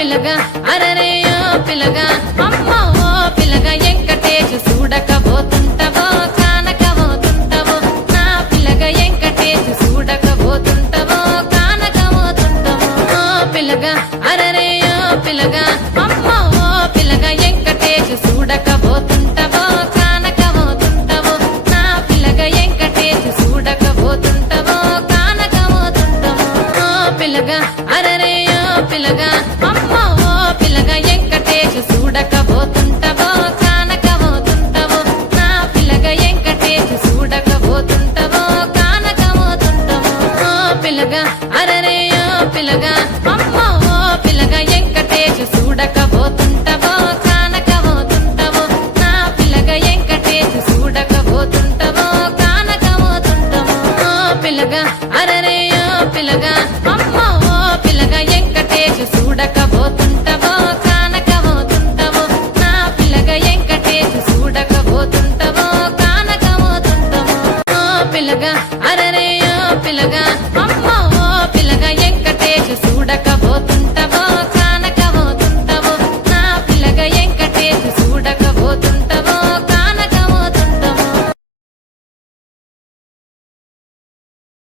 పిల్లగా అరరే ఓ పిల్లగా అమ్మో ఓ పిల్లగా ఎంకటేశు చూడకపోతుంటవో కానకపోతుంటవో నా పిల్లగా ఎంకటేశు చూడకపోతుంటవో కానకపోతుంటవో ఓ పిల్లగా అరరే ఓ పిల్లగా అమ్మో